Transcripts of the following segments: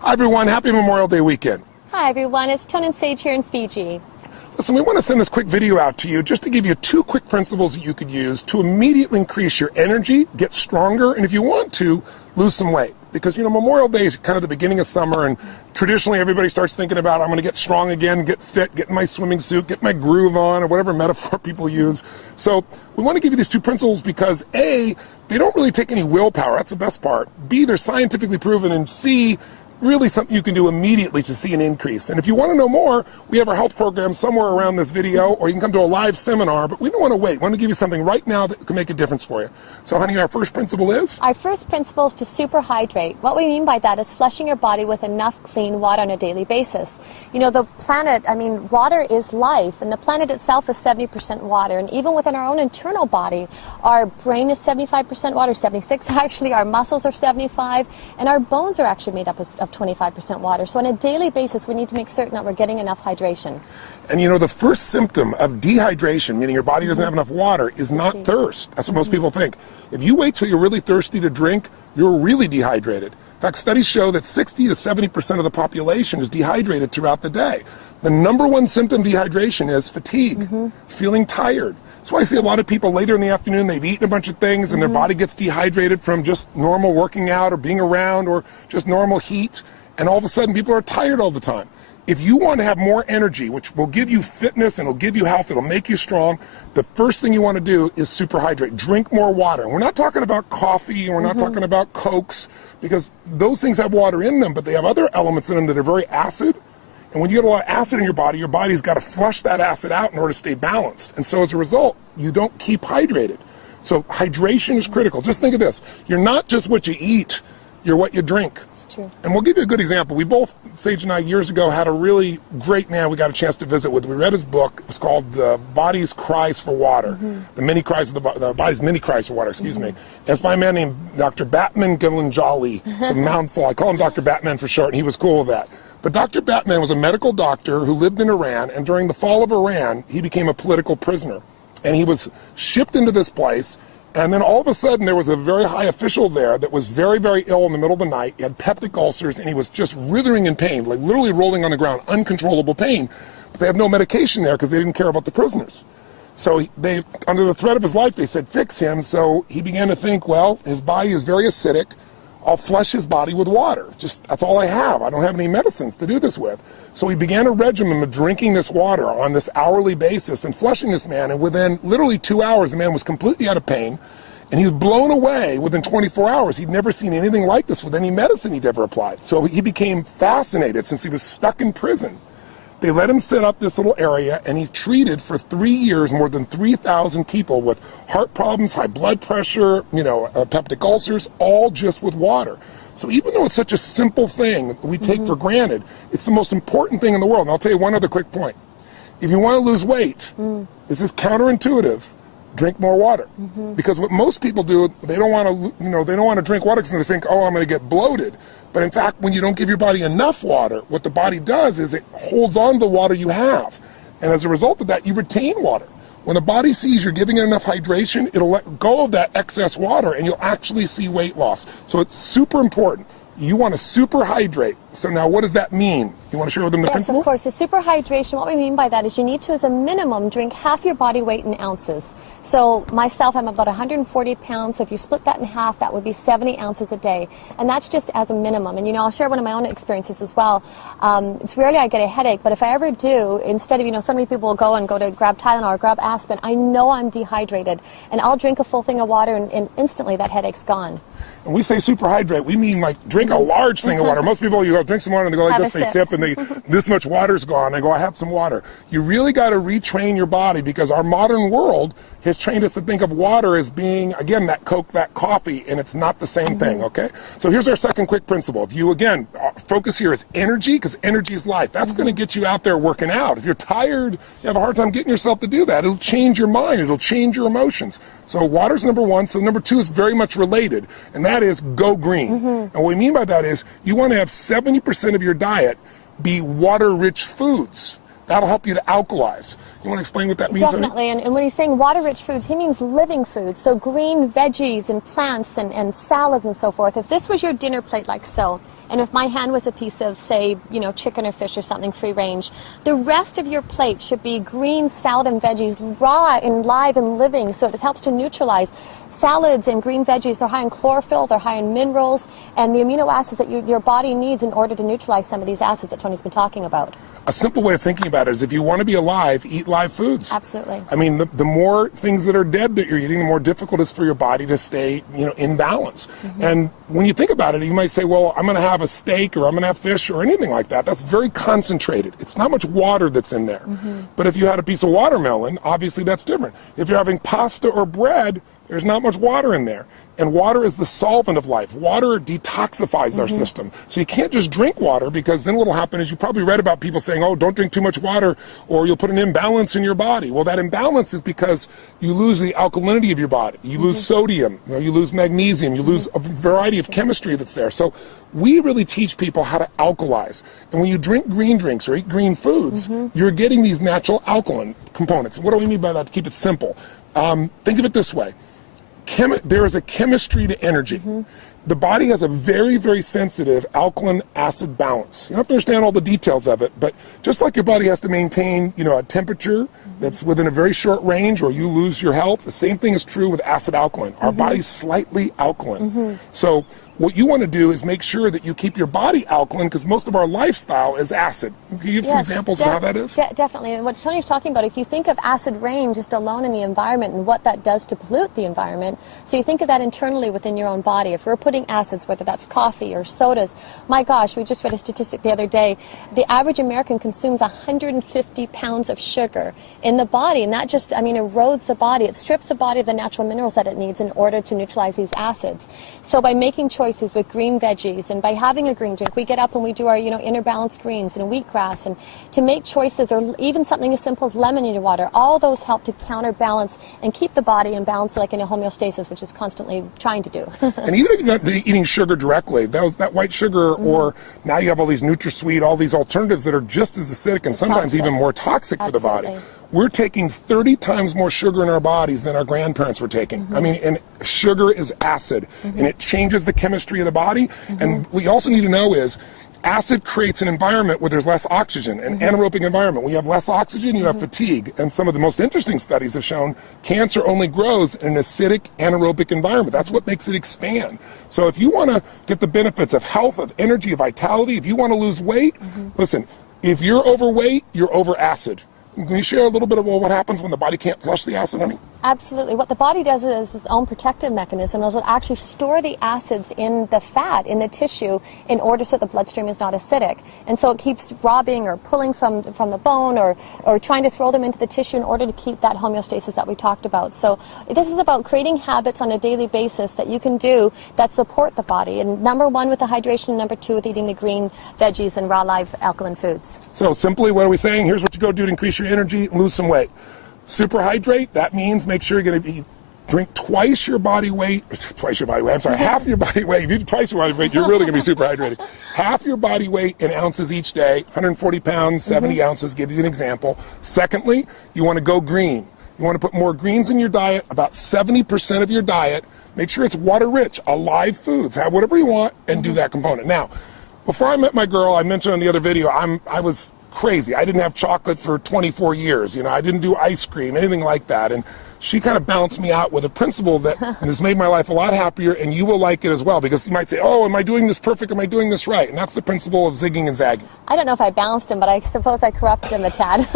Hi everyone, happy Memorial Day weekend. Hi everyone, it's Tone and Sage here in Fiji. Listen, we want to send this quick video out to you just to give you 2 quick principles that you could use to immediately increase your energy, get stronger, and if you want to, lose some weight. Because, you know, Memorial Day is kind of the beginning of summer, and traditionally everybody starts thinking about, I'm going to get strong again, get fit, get in my swimming suit, get my groove on, or whatever metaphor people use. So we want to give you these 2 principles because A, they don't really take any willpower, that's the best part. B, they're scientifically proven, and C, really something you can do immediately to see an increase. And if you want to know more, we have our health program somewhere around this video, or you can come to a live seminar, but we don't want to wait. We want to give you something right now that can make a difference for you. So honey, our first principle is? Our first principle is to super hydrate. What we mean by that is flushing your body with enough clean water on a daily basis. You know, the planet, water is life, and the planet itself is 70% water, and even within our own internal body, our brain is 75% water, 76 actually, our muscles are 75, and our bones are actually made up of 25% water. So on a daily basis, we need to make certain that we're getting enough hydration. And you know, the first symptom of dehydration, meaning your body doesn't have enough water, is not thirst. That's what most people think. If you wait till you're really thirsty to drink, you're really dehydrated. In fact, studies show that 60 to 70% of the population is dehydrated throughout the day. The number 1 symptom of dehydration is fatigue, feeling tired. That's why I see a lot of people later in the afternoon, they've eaten a bunch of things and their body gets dehydrated from just normal working out or being around or just normal heat. And all of a sudden people are tired all the time. If you want to have more energy, which will give you fitness and it'll give you health, it'll make you strong, the first thing you want to do is super hydrate. Drink more water. And we're not talking about coffee and we're not talking about Cokes, because those things have water in them, but they have other elements in them that are very acid. And when you get a lot of acid in your body's got to flush that acid out in order to stay balanced. And so as a result, you don't keep hydrated. So hydration is critical. Just think of this. You're not just what you eat, you're what you drink. It's true. And we'll give you a good example. We both, Sage and I, years ago, had a really great man we got a chance to visit with. We read his book. It's called The Body's Cries for Water. The Body's Many Cries for Water, excuse me. And it's by a man named Dr. Batman Gilanjali. It's a mouthful. I call him Dr. Batman for short, and he was cool with that. But Dr. Batman was a medical doctor who lived in Iran, and during the fall of Iran, he became a political prisoner. And he was shipped into this place, and then all of a sudden there was a very high official there that was very, very ill in the middle of the night. He had peptic ulcers, and he was just writhing in pain, like literally rolling on the ground, uncontrollable pain. But they have no medication there because they didn't care about the prisoners. So they, under the threat of his life, they said, fix him. So he began to think, well, his body is very acidic. I'll flush his body with water. That's all I have. I don't have any medicines to do this with. So he began a regimen of drinking this water on this hourly basis and flushing this man. And within literally 2 hours, the man was completely out of pain. And he was blown away within 24 hours. He'd never seen anything like this with any medicine he'd ever applied. So he became fascinated since he was stuck in prison. They let him set up this little area, and he treated for 3 years more than 3,000 people with heart problems, high blood pressure, peptic ulcers, all just with water. So even though it's such a simple thing that we take for granted, it's the most important thing in the world. And I'll tell you one other quick point. If you want to lose weight, this is counterintuitive. Drink more water, because what most people do, they don't want to, they don't want to drink water because they think, oh, I'm going to get bloated. But in fact, when you don't give your body enough water, what the body does is it holds on to the water you have, and as a result of that, you retain water. When the body sees you're giving it enough hydration, it'll let go of that excess water, and you'll actually see weight loss. So it's super important. You want to super hydrate. So now what does that mean? You want to share with them the principle? Yes, of course. The super hydration, what we mean by that is you need to, as a minimum, drink half your body weight in ounces. So myself, I'm about 140 pounds. So if you split that in half, that would be 70 ounces a day. And that's just as a minimum. And, I'll share one of my own experiences as well. It's rarely I get a headache, but if I ever do, instead of, so many people will go to grab Tylenol or grab aspirin, I know I'm dehydrated. And I'll drink a full thing of water, and instantly that headache's gone. When we say super hydrate, we mean like drink a large thing of water. Most people, you go drink some water and they go like this, they sip and this much water's gone. They go, I have some water. You really got to retrain your body, because our modern world has trained us to think of water as being, again, that Coke, that coffee, and it's not the same thing, okay? So here's our second quick principle. If you, again, focus here is energy, because energy is life. That's going to get you out there working out. If you're tired, you have a hard time getting yourself to do that. It'll change your mind. It'll change your emotions. So water's number 1. So number 2 is very much related, and that is go green. And what we mean by that is you want to have 70% of your diet be water-rich foods. That'll help you to alkalize. You want to explain what that means? Definitely, and when he's saying water-rich foods, he means living foods. So green veggies and plants and salads and so forth. If this was your dinner plate like so, and if my hand was a piece of, say, you know, chicken or fish or something free range, the rest of your plate should be green salad and veggies, raw and live and living, so it helps to neutralize. Salads and green veggies, they're high in chlorophyll, they're high in minerals, and the amino acids that your body needs in order to neutralize some of these acids that Tony's been talking about. A simple way of thinking about it is if you want to be alive, eat live foods. Absolutely. I mean, the more things that are dead that you're eating, the more difficult it is for your body to stay, you know, in balance. And when you think about it, you might say, well, I'm going to have a steak or I'm going to have fish or anything like that. That's very concentrated. It's not much water that's in there. But if you had a piece of watermelon, obviously that's different. If you're having pasta or bread, there's not much water in there. And water is the solvent of life. Water detoxifies our system. So you can't just drink water, because then what will happen is you probably read about people saying, oh, don't drink too much water or you'll put an imbalance in your body. Well, that imbalance is because you lose the alkalinity of your body. You lose sodium, you lose magnesium, you lose a variety of chemistry that's there. So we really teach people how to alkalize. And when you drink green drinks or eat green foods, you're getting these natural alkaline components. What do we mean by that? To keep it simple. Think of it this way. There is a chemistry to energy. The body has a very, very sensitive alkaline acid balance. You don't have to understand all the details of it, but just like your body has to maintain, you know, a temperature that's within a very short range or you lose your health, the same thing is true with acid alkaline. Our body's slightly alkaline. So what you want to do is make sure that you keep your body alkaline, because most of our lifestyle is acid. Can you give some examples of how that is? Definitely. And what Tony's talking about, if you think of acid rain just alone in the environment and what that does to pollute the environment, so you think of that internally within your own body. If we're putting acids, whether that's coffee or sodas, my gosh, we just read a statistic the other day, the average American consumes 150 pounds of sugar in the body, and that just, I mean, erodes the body. It strips the body of the natural minerals that it needs in order to neutralize these acids. So by making choices with green veggies and by having a green drink, we get up and we do our, you know, inner balanced greens and wheatgrass, and to make choices, or even something as simple as lemon in your water, all those help to counterbalance and keep the body in balance, like in a homeostasis, which is constantly trying to do. And even if you're not eating sugar directly, that white sugar, or now you have all these NutraSweet, all these alternatives that are just as acidic and sometimes even more toxic for the body. We're taking 30 times more sugar in our bodies than our grandparents were taking. I mean, and sugar is acid, and it changes the chemistry of the body. And what you also need to know is acid creates an environment where there's less oxygen, an anaerobic environment. When you have less oxygen, you have fatigue. And some of the most interesting studies have shown cancer only grows in an acidic anaerobic environment. That's what makes it expand. So if you want to get the benefits of health, of energy, of vitality, if you want to lose weight, listen, if you're overweight, you're over acid. Can you share a little bit about what happens when the body can't flush the acid, honey? Absolutely. What the body does is its own protective mechanism. It will actually store the acids in the fat, in the tissue, in order so the bloodstream is not acidic. And so it keeps robbing or pulling from the bone, or trying to throw them into the tissue in order to keep that homeostasis that we talked about. So this is about creating habits on a daily basis that you can do that support the body. And number one with the hydration, number two with eating the green veggies and raw live alkaline foods. So simply, what are we saying? Here's what you go do to increase your energy, lose some weight. Superhydrate, that means make sure you're going to drink twice your body weight, half your body weight. If you do twice your body weight, you're really going to be super hydrated. Half your body weight in ounces each day, 140 pounds, 70 ounces, give you an example. Secondly, you want to go green. You want to put more greens in your diet, about 70% of your diet. Make sure it's water rich, alive foods. Have whatever you want and do that component. Now, before I met my girl, I mentioned on the other video, I was crazy. I didn't have chocolate for 24 years. You know, I didn't do ice cream, anything like that. And she kind of balanced me out with a principle that has made my life a lot happier, and you will like it as well, because you might say, oh, am I doing this perfect? Am I doing this right? And that's the principle of zigging and zagging. I don't know if I balanced him, but I suppose I corrupted him a tad.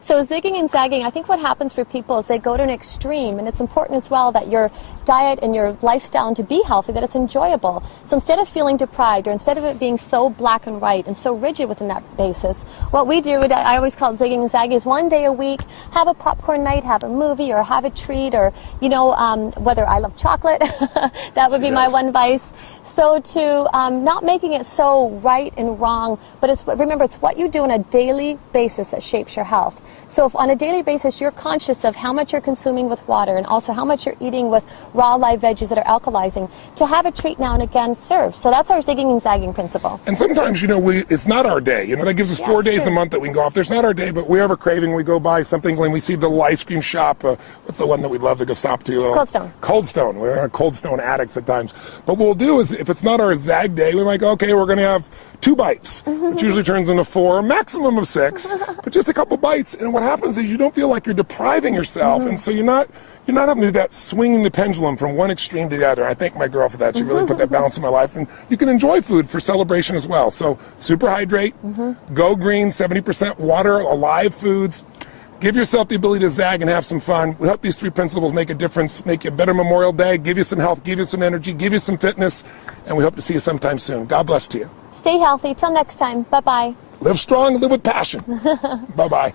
So zigging and zagging, I think what happens for people is they go to an extreme, and it's important as well that your diet and your lifestyle, and to be healthy, that it's enjoyable. So instead of feeling deprived, or instead of it being so black and white and so rigid within that basis, what we do, I always call it zigging and zagging, is one day a week, have a popcorn night, have a movie, or have a treat, or, you know, whether I love chocolate, that would be my one vice. So to not making it so right and wrong, but remember, it's what you do on a daily basis that shapes your health. So if on a daily basis you're conscious of how much you're consuming with water, and also how much you're eating with raw live veggies that are alkalizing, to have a treat now and again serves. So that's our zigging and zagging principle. And sometimes, you know, it's not our day. You know, that gives us 4 days a month that we can go off. There's not our day, but we have a craving, we go buy something, when we see the little ice cream shop, stop. What's the one that we love to go stop to? Cold Stone. Cold Stone. We're Cold Stone addicts at times. But what we'll do is, if it's not our zag day, we might go, okay, we're going to have 2 bites, which usually turns into 4, maximum of 6, but just a couple bites. And what happens is you don't feel like you're depriving yourself, and so you're not having to do that swinging the pendulum from one extreme to the other. I thank my girl for that. She really put that balance in my life. And you can enjoy food for celebration as well. So super hydrate, go green, 70% water, alive foods. Give yourself the ability to zag and have some fun. We hope these 3 principles make a difference, make you a better Memorial Day, give you some health, give you some energy, give you some fitness, and we hope to see you sometime soon. God bless to you. Stay healthy. Till next time. Bye-bye. Live strong, live with passion. Bye-bye.